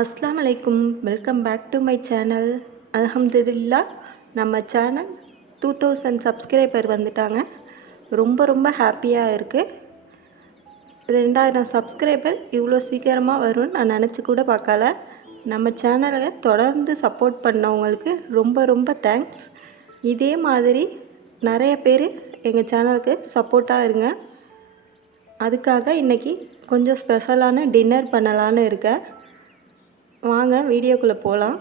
அஸ்ஸலாமு அலைக்கும். Welcome back to my channel. அல்ஹம்துலில்லாஹ் நம்ம சேனல் 2000 சப்ஸ்கிரைபர் வந்துட்டாங்க. ரொம்ப ரொம்ப ஹாப்பியாக இருக்குது. 2000 சப்ஸ்கிரைபர் இவ்வளோ சீக்கிரமாக வரும்னு நான் நினச்சி கூட பார்க்கல. நம்ம சேனலை தொடர்ந்து சப்போர்ட் பண்ணவங்களுக்கு ரொம்ப ரொம்ப தேங்க்ஸ். இதே மாதிரி நிறைய பேர் எங்கள் சேனலுக்கு சப்போர்ட்டாக இருங்க. அதுக்காக இன்றைக்கி கொஞ்சம் ஸ்பெஷலான டின்னர் பண்ணலான்னு இருக்கேன். வாங்க வீடியோக்குள்ளே போகலாம்.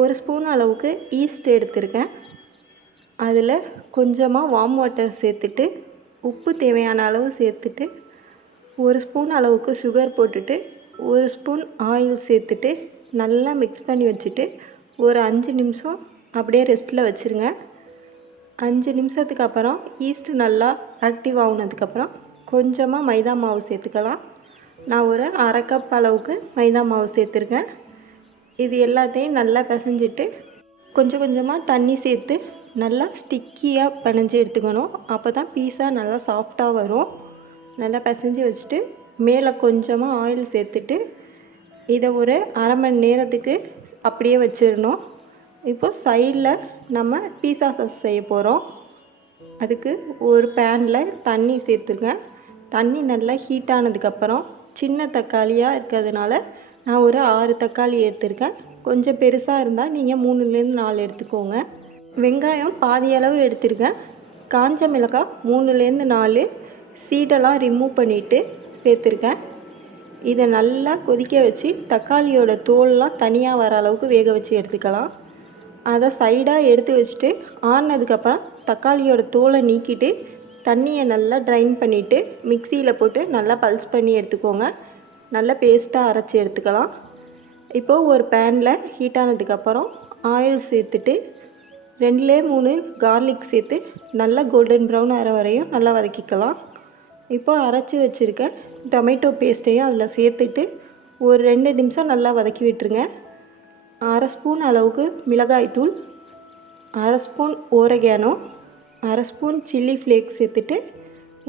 ஒரு ஸ்பூன் அளவுக்கு ஈஸ்ட் எடுத்திருக்கேன். அதில் கொஞ்சமாக வார்ம் வாட்டர் சேர்த்துட்டு உப்பு தேவையான அளவு சேர்த்துட்டு ஒரு ஸ்பூன் அளவுக்கு சுகர் போட்டுட்டு ஒரு ஸ்பூன் ஆயில் சேர்த்துட்டு நல்லா மிக்ஸ் பண்ணி வச்சுட்டு ஒரு 5 நிமிஷம் அப்படியே ரெஸ்ட்டில் வச்சுருங்க. 5 நிமிஷத்துக்கு அப்புறம் ஈஸ்ட்டு நல்லா ஆக்டிவ் ஆகுனதுக்கப்புறம் கொஞ்சமாக மைதா மாவு சேர்த்துக்கலாம். நான் ஒரு 1/2 கப் அளவுக்கு மைதா மாவு சேர்த்துருக்கேன். இது எல்லாத்தையும் நல்லா பிசைஞ்சிட்டு கொஞ்சம் கொஞ்சமாக தண்ணி சேர்த்து நல்லா ஸ்டிக்கியாக பிணைஞ்சி எடுத்துக்கணும். அப்போ தான் பீஸா நல்லா சாஃப்டாக வரும். நல்லா பிசைஞ்சு வச்சுட்டு மேலே கொஞ்சமாக ஆயில் சேர்த்துட்டு இதை ஒரு 1/2 மணி நேரத்துக்கு அப்படியே வச்சிடணும். இப்போது சைடில் நம்ம பீஸா சாஸ் செய்ய போகிறோம். அதுக்கு ஒரு பேனில் தண்ணி சேர்த்துருங்க. தண்ணி நல்லா ஹீட் ஆனதுக்கப்புறம் சின்ன தக்காளியாக இருக்கிறதுனால நான் ஒரு 6 தக்காளி எடுத்திருக்கேன். கொஞ்சம் பெருசாக இருந்தால் நீங்கள் 3லேருந்து 4 எடுத்துக்கோங்க. வெங்காயம் பாதி அளவு எடுத்திருக்கேன். காஞ்ச மிளகாய் 3லேருந்து 4 சீடெல்லாம் ரிமூவ் பண்ணிவிட்டு சேர்த்துருக்கேன். இதை நல்லா கொதிக்க வச்சு தக்காளியோட தோல்லாம் தனியாக வர அளவுக்கு வேக வச்சு எடுத்துக்கலாம். அதை சைடாக எடுத்து வச்சுட்டு ஆறுனதுக்கப்புறம் தக்காளியோட தோலை நீக்கிட்டு தண்ணியை நல்லா ட்ரைன் பண்ணிவிட்டு மிக்சியில் போட்டு நல்லா பல்ஸ் பண்ணி எடுத்துக்கோங்க. நல்லா பேஸ்ட்டாக அரைச்சி எடுத்துக்கலாம். இப்போது ஒரு பேனில் ஹீட் ஆனதுக்கப்புறம் ஆயில் சேர்த்துட்டு 2-3 கார்லிக் சேர்த்து நல்லா கோல்டன் ப்ரௌன் ஆகிற வரையும் நல்லா வதக்கிக்கலாம். இப்போது அரைச்சி வச்சுருக்க டொமேட்டோ பேஸ்ட்டையும் அதில் சேர்த்துட்டு ஒரு 2 நிமிஷம் நல்லா வதக்கி விட்டுருங்க. 1/2 ஸ்பூன் அளவுக்கு மிளகாய்த்தூள், 1/2 ஸ்பூன் ஓரகேனோ, 1/2 ஸ்பூன் சில்லி ஃப்ளேக்ஸ் சேர்த்துட்டு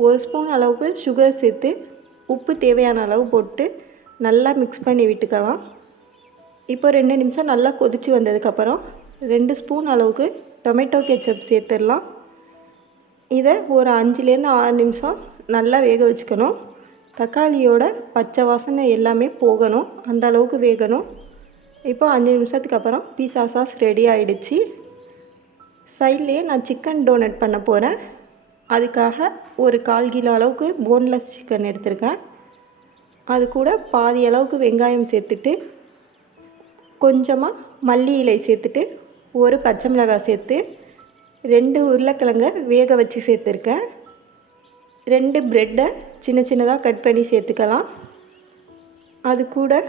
1 ஸ்பூன் அளவுக்கு சுகர் சேர்த்து உப்பு தேவையான அளவு போட்டு நல்லா மிக்ஸ் பண்ணி விட்டுக்கலாம். இப்போ 2 நிமிஷம் நல்லா கொதித்து வந்ததுக்கப்புறம் 2 ஸ்பூன் அளவுக்கு டொமேட்டோ கெச்சப் சேர்த்துடலாம். இதை ஒரு 5லேருந்து 6 நிமிஷம் நல்லா வேக வச்சுக்கணும். தக்காளியோட பச்சை வாசனை எல்லாமே போகணும், அந்த அளவுக்கு வேகணும். இப்போ 5 நிமிஷத்துக்கு அப்புறம் பீஸா சாஸ் ரெடி ஆகிடுச்சு. சைட்லேயே நான் சிக்கன் டோனட் பண்ண போகிறேன். அதுக்காக ஒரு 1/4 கிலோ அளவுக்கு போன்லெஸ் சிக்கன் எடுத்திருக்கேன். அது கூட பாதி அளவுக்கு வெங்காயம் சேர்த்துட்டு கொஞ்சமாக மல்லி இலை சேர்த்துட்டு ஒரு பச்சை மிளகாய் சேர்த்து 2 உருளைக்கிழங்க வேக வச்சு சேர்த்துருக்கேன். 2 ப்ரெட்டை சின்ன சின்னதாக கட் பண்ணி சேர்த்துக்கலாம். அது கூட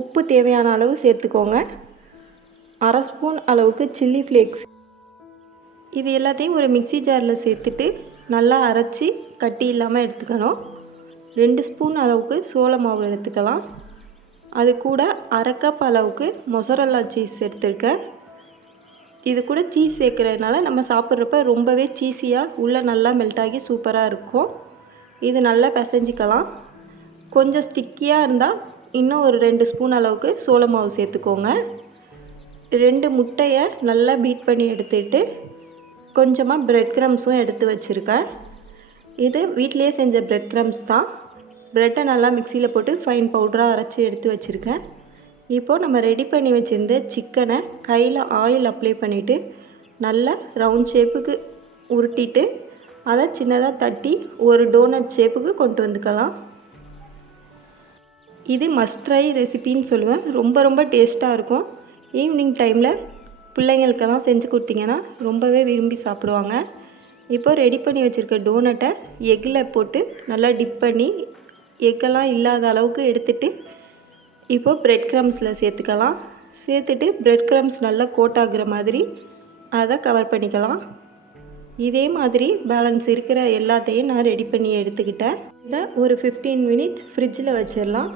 உப்பு தேவையான அளவு சேர்த்துக்கோங்க. 1/2 ஸ்பூன் அளவுக்கு சில்லி ஃப்ளேக்ஸ். இது எல்லாத்தையும் ஒரு மிக்ஸி ஜாரில் சேர்த்துட்டு நல்லா அரைச்சி கட்டி இல்லாமல் எடுத்துக்கணும். 2 ஸ்பூன் அளவுக்கு சோள மாவு எடுத்துக்கலாம். அது கூட 1/2 கப் அளவுக்கு மொசரல்லா சீஸ் எடுத்துருக்கேன். இது கூட சீஸ் சேர்க்குறதுனால நம்ம சாப்பிட்றப்ப ரொம்பவே சீஸியாக உள்ளே நல்லா மெல்ட் ஆகி சூப்பராக இருக்கும். இது நல்லா பிசைஞ்சிக்கலாம். கொஞ்சம் ஸ்டிக்கியாக இருந்தால் இன்னும் ஒரு 2 ஸ்பூன் அளவுக்கு சோள மாவு சேர்த்துக்கோங்க. 2 முட்டையை நல்லா பீட் பண்ணி எடுத்துட்டு கொஞ்சமாக ப்ரெட் க்ரம்ஸும் எடுத்து வச்சுருக்கேன். இது வீட்டிலேயே செஞ்ச ப்ரெட் க்ரம்ஸ் தான். ப்ரெட்டை நல்லா மிக்சியில் போட்டு ஃபைன் பவுடராக அரைச்சி எடுத்து வச்சுருக்கேன். இப்போது நம்ம ரெடி பண்ணி வச்சுருந்த சிக்கனை கையில் ஆயில் அப்ளை பண்ணிவிட்டு நல்லா ரவுண்ட் ஷேப்புக்கு உருட்டிட்டு அதை சின்னதாக தட்டி ஒரு டோனட் ஷேப்புக்கு கொண்டு வந்துக்கலாம். இது மஸ்ட் ட்ரை ரெசிபின்னு சொல்லுவேன். ரொம்ப ரொம்ப டேஸ்ட்டாக இருக்கும். ஈவினிங் டைமில் பிள்ளைங்களுக்கெல்லாம் செஞ்சு கொடுத்தீங்கன்னா ரொம்பவே விரும்பி சாப்பிடுவாங்க. இப்போ ரெடி பண்ணி வச்சுருக்க டோனட்டை எக்கில் போட்டு நல்லா டிப் பண்ணி எக்கெல்லாம் இல்லாத அளவுக்கு எடுத்துகிட்டு இப்போது ப்ரெட் க்ரம்ஸில் சேர்த்துக்கலாம். சேர்த்துட்டு ப்ரெட் க்ரம்ஸ் நல்லா கோட் ஆகுற மாதிரி அதை கவர் பண்ணிக்கலாம். இதே மாதிரி பேலன்ஸ் இருக்கிற எல்லாத்தையும் நான் ரெடி பண்ணி எடுத்துக்கிட்டேன். இதை ஒரு 15 மினிட்ஸ் ஃப்ரிட்ஜில் வச்சிடலாம்.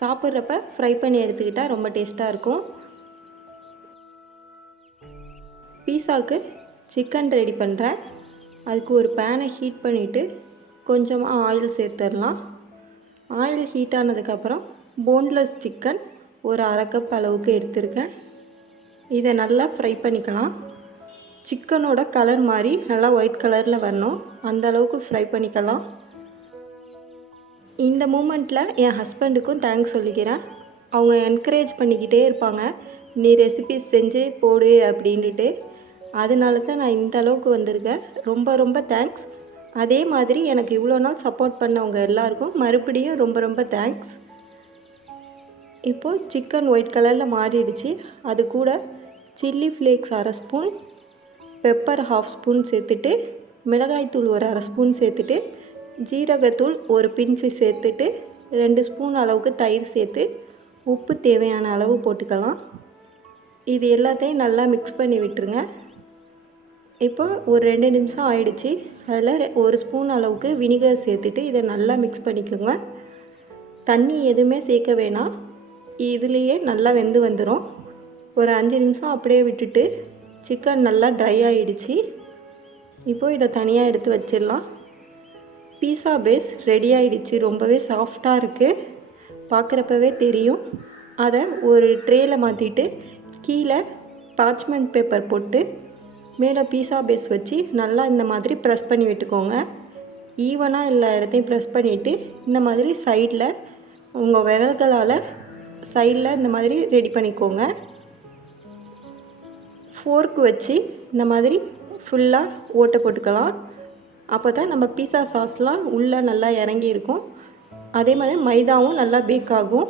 சாப்பிட்றப்ப ஃப்ரை பண்ணி எடுத்துக்கிட்டால் ரொம்ப டேஸ்ட்டாக இருக்கும். பீஸாவுக்கு சிக்கன் ரெடி பண்ணுறேன். அதுக்கு ஒரு பேனை ஹீட் பண்ணிவிட்டு கொஞ்சமாக ஆயில் சேர்த்துடலாம். ஆயில் ஹீட் ஆனதுக்கப்புறம் போன்லெஸ் சிக்கன் ஒரு அரை கப் அளவுக்கு எடுத்திருக்கேன். இதை நல்லா ஃப்ரை பண்ணிக்கலாம். சிக்கனோட கலர் மாதிரி நல்லா ஒயிட் கலரில் வரணும், அந்த அளவுக்கு ஃப்ரை பண்ணிக்கலாம். இந்த மூமெண்ட்டில் என் ஹஸ்பண்டுக்கும் தேங்க்ஸ் சொல்லிக்கிறேன். அவங்க என்கரேஜ் பண்ணிக்கிட்டே இருப்பாங்க, நீ ரெசிபிஸ் செஞ்சு போடு அப்படின்ட்டு. அதனால தான் நான் இந்த அளவுக்கு வந்திருக்கேன். ரொம்ப ரொம்ப தேங்க்ஸ். அதே மாதிரி எனக்கு இவ்வளோ நாள் சப்போர்ட் பண்ணவங்க எல்லாருக்கும் மறுபடியும் ரொம்ப ரொம்ப தேங்க்ஸ். இப்போது சிக்கன் ஒயிட் கலரில் மாறிடுச்சு. அது கூட சில்லி ஃப்ளேக்ஸ் அரை ஸ்பூன், பெப்பர் ஹாஃப் ஸ்பூன் சேர்த்துட்டு, மிளகாய்த்தூள் ஒரு அரை ஸ்பூன் சேர்த்துட்டு, ஜீரகத்தூள் ஒரு பிஞ்சு சேர்த்துட்டு, 2 ஸ்பூன் அளவுக்கு தயிர் சேர்த்து உப்பு தேவையான அளவு போட்டுக்கலாம். இது எல்லாத்தையும் நல்லா மிக்ஸ் பண்ணி விட்டுருங்க. இப்போ ஒரு 2 நிமிஷம் ஆயிடுச்சு. அதில் 1 ஸ்பூன் அளவுக்கு வினிகர் சேர்த்துட்டு இதை நல்லா மிக்ஸ் பண்ணிக்கோங்க. தண்ணி எதுவுமே சேர்க்க வேணாம், இதுலேயே நல்லா வெந்து வந்துடும். ஒரு 5 நிமிஷம் அப்படியே விட்டுட்டு சிக்கன் நல்லா ட்ரை ஆகிடுச்சு. இப்போது இதை தனியாக எடுத்து வச்சிடலாம். பீஸா பேஸ் ரெடி ஆகிடுச்சு. ரொம்பவே சாஃப்டாக இருக்குது, பார்க்குறப்பவே தெரியும். அதை ஒரு ட்ரேயில் மாற்றிட்டு கீழே பார்ச்மெண்ட் பேப்பர் போட்டு மேலே பீஸா பேஸ் வச்சு நல்லா இந்த மாதிரி ப்ரெஸ் பண்ணி விட்டுக்கோங்க. ஈவனாக எல்லா இடத்தையும் ப்ரெஸ் பண்ணிவிட்டு இந்த மாதிரி சைடில் உங்கள் விரல்களால் சைடில் இந்த மாதிரி ரெடி பண்ணிக்கோங்க. ஃபோர்க்கு வச்சு இந்த மாதிரி ஃபுல்லாக ஓட்டை போட்டுக்கலாம். அப்போ தான் நம்ம பீஸா சாஸ்லாம் உள்ளே நல்லா இறங்கி இருக்கும். அதே மாதிரி மைதாவும் நல்லா பேக் ஆகும்.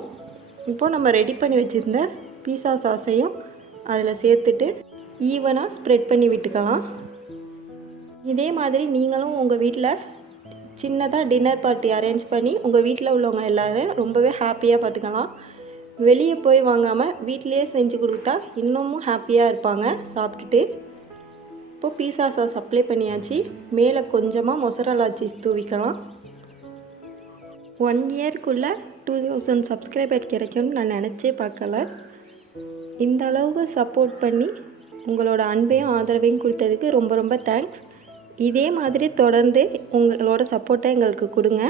இப்போது நம்ம ரெடி பண்ணி வச்சுருந்த பீஸா சாஸையும் அதில் சேர்த்துட்டு ஈவனாக ஸ்ப்ரெட் பண்ணி விட்டுக்கலாம். இதே மாதிரி நீங்களும் உங்கள் வீட்டில் சின்னதாக டின்னர் பார்ட்டி அரேஞ்ச் பண்ணி உங்கள் வீட்டில் உள்ளவங்க எல்லோரும் ரொம்பவே ஹாப்பியாக பார்த்துக்கலாம். வெளியே போய் வாங்காமல் வீட்டிலையே செஞ்சு கொடுத்தா இன்னமும் ஹாப்பியாக இருப்பாங்க சாப்பிட்டுட்டு. இப்போது பீஸா சாஸ் அப்ளை பண்ணியாச்சு. மேலே கொஞ்சமாக மொசரல்லா சீஸ் தூவிக்கலாம். 1 இயர்க்குள்ளே 2000 சப்ஸ்கிரைபர் கிடைக்கும்னு நான் நினச்சே பார்க்கல. இந்த அளவுக்கு சப்போர்ட் பண்ணி உங்களோட அன்பையும் ஆதரவையும் கொடுத்ததுக்கு ரொம்ப ரொம்ப தேங்க்ஸ். இதே மாதிரி தொடர்ந்து உங்களோட சப்போர்ட்டை எங்களுக்கு கொடுங்க.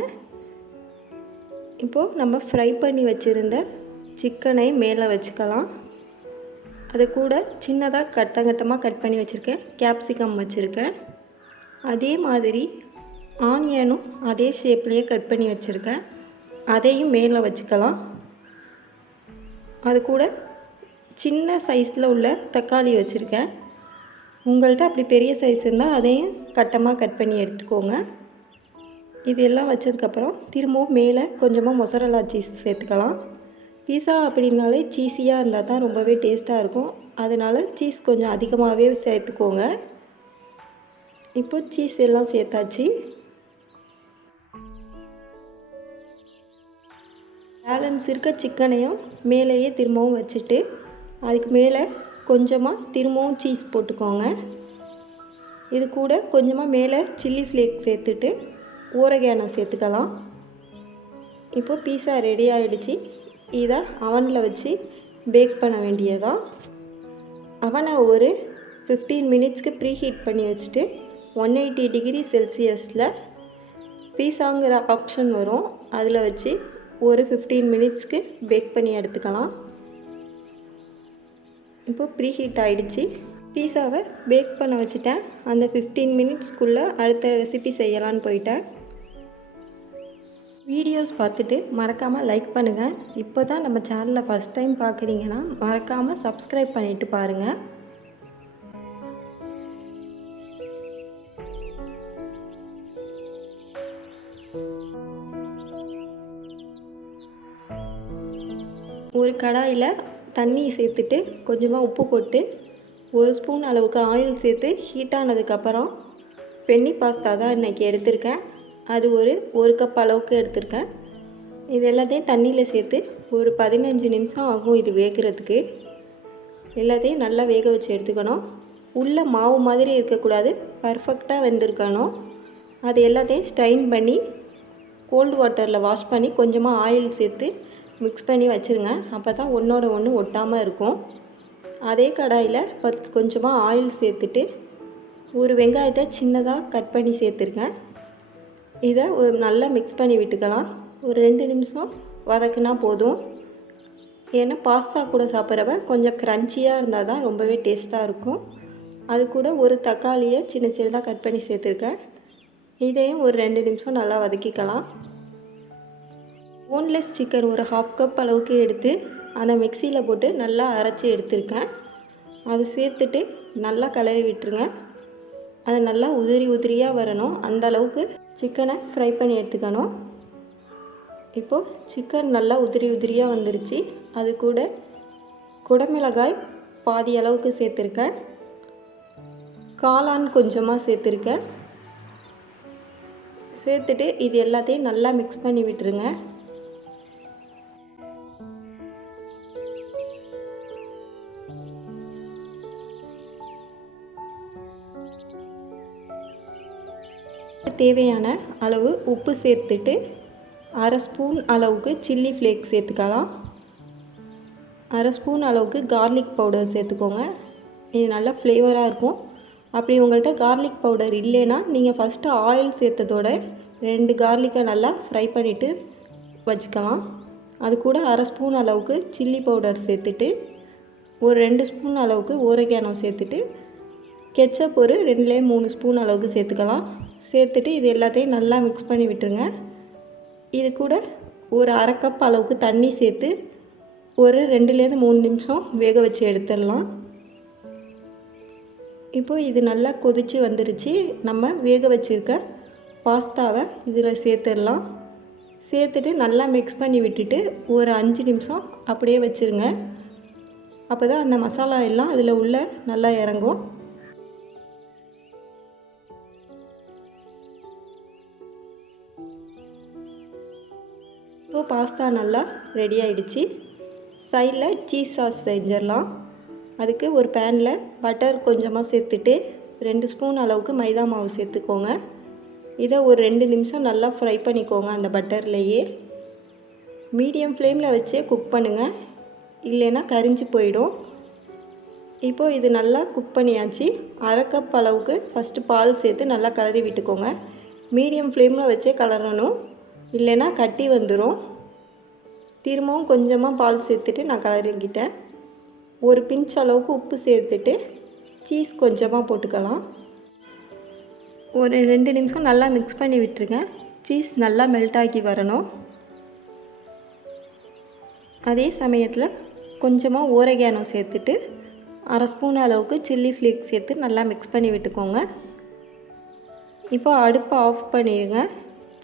இப்போது நம்ம ஃப்ரை பண்ணி வச்சுருந்த சிக்கனை மேலே வச்சுக்கலாம். அது கூட சின்னதாக கட்டமாக கட் பண்ணி வச்சுருக்கேன், கேப்சிகம் வச்சுருக்கேன். அதே மாதிரி ஆனியனும் அதே ஷேப்லேயே கட் பண்ணி வச்சுருக்கேன், அதையும் மேலே வச்சுக்கலாம். அது கூட சின்ன சைஸில் உள்ள தக்காளி வச்சுருக்கேன். உங்கள்கிட்ட அப்படி பெரிய சைஸ் இருந்தால் அதையும் கட்டமாக கட் பண்ணி எடுத்துக்கோங்க. இது எல்லாம் வச்சதுக்கப்புறம் திரும்பவும் மேலே கொஞ்சமாக மொசரல்லா சீஸ் சேர்த்துக்கலாம். பீஸா அப்படின்னாலே சீஸியாக இருந்தால் தான் ரொம்பவே டேஸ்ட்டாக இருக்கும். அதனால் சீஸ் கொஞ்சம் அதிகமாகவே சேர்த்துக்கோங்க. இப்போ சீஸ் எல்லாம் சேர்த்தாச்சு. பேலன்ஸ் இருக்க சிக்கனையும் மேலேயே திரும்பவும் வச்சுட்டு அதுக்கு மேலே கொஞ்சமாக திரும்பவும் சீஸ் போட்டுக்கோங்க. இது கூட கொஞ்சமாக மேலே சில்லி ஃப்ளேக்ஸ் சேர்த்துட்டு ஓரகேனோ சேர்த்துக்கலாம். இப்போது பீஸா ரெடி ஆகிடுச்சு. இதை அவனில் வச்சு பேக் பண்ண வேண்டியதான். அவனை ஒரு 15 மினிட்ஸ்க்கு ப்ரீ ஹீட் பண்ணி வச்சுட்டு 180 டிகிரி செல்சியஸில் பீஸாங்கிற ஆப்ஷன் வரும், அதில் வச்சு ஒரு 15 மினிட்ஸ்க்கு பேக் பண்ணி எடுத்துக்கலாம். இப்போது ப்ரீ ஹீட் ஆகிடுச்சு. பீஸாவை பேக் பண்ண வச்சுட்டேன். அந்த 15 மினிட்ஸ்க்குள்ளே அடுத்த ரெசிபி செய்யலான்னு போயிட்டேன். வீடியோஸ் பார்த்துட்டு மறக்காமல் லைக் பண்ணுங்கள். இப்போ தான் நம்ம சேனலில் ஃபஸ்ட் டைம் பார்க்குறீங்கன்னா மறக்காமல் சப்ஸ்கிரைப் பண்ணிவிட்டு பாருங்கள். ஒரு கடாயில் தண்ணி சேர்த்துட்டு கொஞ்சமாக உப்பு போட்டு 1 ஸ்பூன் அளவுக்கு ஆயில் சேர்த்து ஹீட் ஆனதுக்கப்புறம் பென்னி பாஸ்தா தான் இன்றைக்கி எடுத்திருக்கேன். அது ஒரு கப் அளவுக்கு எடுத்திருக்கேன். இது எல்லாத்தையும் தண்ணியில் சேர்த்து ஒரு 15 நிமிஷம் ஆகும் இது வேகிறதுக்கு. எல்லாத்தையும் நல்லா வேக வச்சு எடுத்துக்கணும். உள்ளே மாவு மாதிரி இருக்கக்கூடாது, பர்ஃபெக்டாக வெந்திருக்கணும். அது எல்லாத்தையும் ஸ்ட்ரைன் பண்ணி கோல்டு வாட்டரில் வாஷ் பண்ணி கொஞ்சமாக ஆயில் சேர்த்து மிக்ஸ் பண்ணி வச்சுருங்க. அப்போ தான் ஒன்றோட ஒன்று ஒட்டாமல் இருக்கும். அதே கடாயில் கொஞ்சமாக ஆயில் சேர்த்துட்டு ஒரு வெங்காயத்தை சின்னதாக கட் பண்ணி சேர்த்துருக்கேன். இதை நல்லா மிக்ஸ் பண்ணி விட்டுக்கலாம். ஒரு 2 நிமிஷம் வதக்குனா போதும். ஏன்னா பாஸ்தா கூட சாப்பிட்றப்ப கொஞ்சம் க்ரன்ச்சியாக இருந்தால் தான் ரொம்பவே டேஸ்ட்டாக இருக்கும். அது கூட ஒரு தக்காளியை சின்ன சின்னதாக கட் பண்ணி சேர்த்துருக்கேன். இதையும் ஒரு 2 நிமிஷம் நல்லா வதக்கிக்கலாம். போன்லெஸ் சிக்கன் ஒரு 1/2 கப் அளவுக்கு எடுத்து அதை மிக்சியில் போட்டு நல்லா அரைச்சி எடுத்திருக்கேன். அதை சேர்த்துட்டு நல்லா கிளறி விட்டுருங்க. அது நல்லா உதிரியாக வரணும். அந்த அளவுக்கு சிக்கனை ஃப்ரை பண்ணி எடுத்துக்கணும். இப்போது சிக்கன் நல்லா உதிரியாக வந்துருச்சு. அது கூட குடமிளகாய் பாதி அளவுக்கு சேர்த்துருக்கேன். காளான் கொஞ்சமாக சேர்த்துருக்கேன். சேர்த்துட்டு இது எல்லாத்தையும் நல்லா மிக்ஸ் பண்ணி விட்டுருங்க. தேவையான அளவு உப்பு சேர்த்துட்டு 1/2 ஸ்பூன் அளவுக்கு சில்லி ஃப்ளேக்ஸ் சேர்த்துக்கலாம். 1/2 ஸ்பூன் அளவுக்கு கார்லிக் பவுடர் சேர்த்துக்கோங்க. இது நல்லா ஃப்ளேவராக இருக்கும். அப்படி உங்கள்கிட்ட கார்லிக் பவுடர் இல்லைன்னா நீங்கள் ஃபஸ்ட்டு ஆயில் சேர்த்ததோட 2 கார்லிக்கை நல்லா ஃப்ரை பண்ணிவிட்டு வச்சுக்கலாம். அது கூட 1/2 ஸ்பூன் அளவுக்கு சில்லி பவுடர் சேர்த்துட்டு ஒரு 2 ஸ்பூன் அளவுக்கு ஓரிகானோ சேர்த்துட்டு கெச்சப் ஒரு 2-3 ஸ்பூன் அளவுக்கு சேர்த்துக்கலாம். சேர்த்துட்டு இது எல்லாத்தையும் நல்லா மிக்ஸ் பண்ணி விட்டுருங்க. இது கூட ஒரு 1/2 கப் அளவுக்கு தண்ணி சேர்த்து ஒரு 2-3 நிமிஷம் வேக வச்சு எடுத்துடலாம். இப்போது இது நல்லா கொதித்து வந்துருச்சு. நம்ம வேக வச்சுருக்க பாஸ்தாவை இதில் சேர்த்துடலாம். சேர்த்துட்டு நல்லா மிக்ஸ் பண்ணி விட்டுட்டு ஒரு 5 நிமிஷம் அப்படியே வச்சுருங்க. அப்போ தான் அந்த மசாலா எல்லாம் அதில் உள்ள நல்லா இறங்கும். இப்போ பாஸ்தா நல்லா ரெடி ஆகிடுச்சு. சைடில் சீஸ் சாஸ் செஞ்சிடலாம். அதுக்கு ஒரு பேனில் பட்டர் கொஞ்சமாக சேர்த்துட்டு 2 ஸ்பூன் அளவுக்கு மைதா மாவு சேர்த்துக்கோங்க. இதை ஒரு 2 நிமிஷம் நல்லா ஃப்ரை பண்ணிக்கோங்க. அந்த பட்டர்லேயே மீடியம் ஃப்ளேமில் வச்சே குக் பண்ணுங்கள், இல்லைன்னா கரிஞ்சு போயிடும். இப்போது இது நல்லா குக் பண்ணியாச்சு. 1/2 கப் அளவுக்கு ஃபஸ்ட்டு பால் சேர்த்து நல்லா கிளறி விட்டுக்கோங்க. மீடியம் ஃப்ளேமில் வச்சே கிளறணும், இல்லைன்னா கட்டி வந்துடும். திரும்பவும் கொஞ்சமாக பால் சேர்த்துட்டு நான் கிளறிக்கிட்டேன். ஒரு பிஞ்ச் அளவுக்கு உப்பு சேர்த்துட்டு சீஸ் கொஞ்சமாக போட்டுக்கலாம். ஒரு 2 நிமிஷம் நல்லா மிக்ஸ் பண்ணி விட்டுருங்க. சீஸ் நல்லா மெல்ட் ஆகி வரணும். அதே சமயத்தில் கொஞ்சமாக ஓரிகானோ சேர்த்துட்டு 1/2 ஸ்பூன் அளவுக்கு சில்லி ஃப்ளேக்ஸ் சேர்த்து நல்லா மிக்ஸ் பண்ணி விட்டுக்கோங்க. இப்போ அடுப்பை ஆஃப் பண்ணிடுங்க.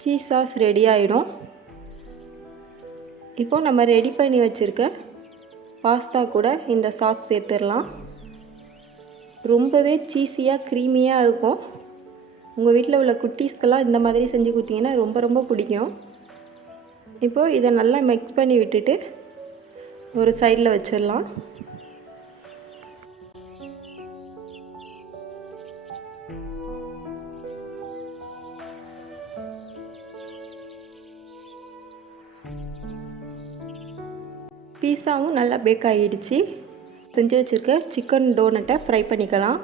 சீஸ் சாஸ் ரெடி ஆகிடும். இப்போது நம்ம ரெடி பண்ணி வச்சுருக்க பாஸ்தா கூட இந்த சாஸ் சேர்த்துடலாம். ரொம்பவே சீஸியாக க்ரீமியாக இருக்கும். உங்கள் வீட்டில் உள்ள குட்டீஸ்க்கெல்லாம் இந்த மாதிரி செஞ்சு கொடுத்தீங்கன்னா ரொம்ப ரொம்ப பிடிக்கும். இப்போது இதை நல்லா மிக்ஸ் பண்ணி விட்டுட்டு ஒரு சைடில் வச்சிடலாம். பீஸாவும் நல்லா பேக் ஆகிடுச்சு. செஞ்சு வச்சுருக்க சிக்கன் டோனட்டை ஃப்ரை பண்ணிக்கலாம்.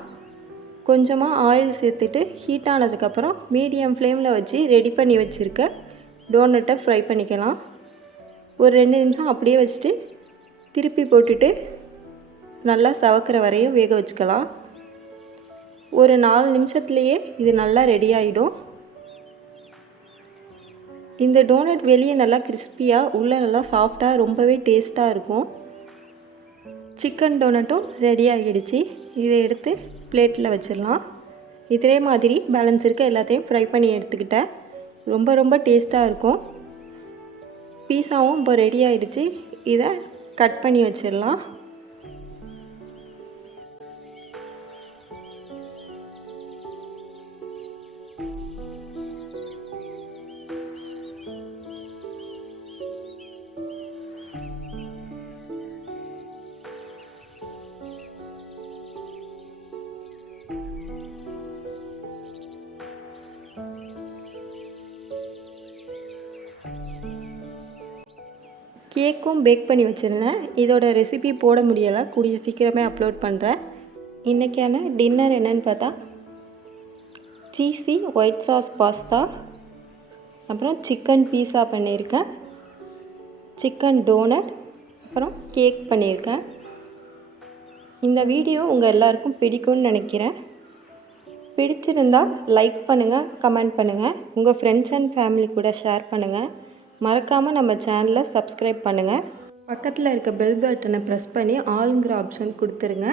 கொஞ்சமாக ஆயில் சேர்த்துட்டு ஹீட் ஆனதுக்கப்புறம் மீடியம் ஃப்ளேமில் வச்சு ரெடி பண்ணி வச்சுருக்க டோனட்டை ஃப்ரை பண்ணிக்கலாம். ஒரு 2 நிமிஷம் அப்படியே வச்சுட்டு திருப்பி போட்டுட்டு நல்லா சவக்கிற வரையும் வேக வச்சுக்கலாம். ஒரு 4 நிமிஷத்துலேயே இது நல்லா ரெடி ஆகிடும். இந்த டோனட் வெளியே நல்லா கிறிஸ்பியாக உள்ளே நல்லா சாஃப்டாக ரொம்பவே டேஸ்ட்டாக இருக்கும். சிக்கன் டோனட்டும் ரெடி ஆகிடுச்சு. இதை எடுத்து பிளேட்டில் வச்சிடலாம். இதே மாதிரி பேலன்ஸ் இருக்க எல்லாத்தையும் ஃப்ரை பண்ணி எடுத்துக்கிட்டேன். ரொம்ப ரொம்ப டேஸ்ட்டாக இருக்கும். பீஸாவும் இப்போ ரெடி ஆகிடுச்சு. இதை கட் பண்ணி வச்சிடலாம். கேக்கும் பேக் பண்ணி வச்சுருந்தேன். இதோட ரெசிபி போட முடியலை, கூடிய சீக்கிரமே அப்லோட் பண்ணுறேன். இன்றைக்கான டின்னர் என்னென்னு பார்த்தா சீஸி ஒயிட் சாஸ் பாஸ்தா, அப்புறம் சிக்கன் பீஸா பண்ணியிருக்கேன், சிக்கன் டோனட், அப்புறம் கேக் பண்ணியிருக்கேன். இந்த வீடியோ உங்கள் எல்லாருக்கும் பிடிக்கும்னு நினைக்கிறேன். பிடிச்சிருந்தா லைக் பண்ணுங்கள், கமெண்ட் பண்ணுங்கள், உங்கள் ஃப்ரெண்ட்ஸ் அண்ட் ஃபேமிலி கூட ஷேர் பண்ணுங்கள். மறக்காமல் நம்ம சேனலை சப்ஸ்கிரைப் பண்ணுங்கள். பக்கத்தில் இருக்க பெல் பட்டனை ப்ரெஸ் பண்ணி ஆல்ங்கிற ஆப்ஷன் கொடுத்துருங்க.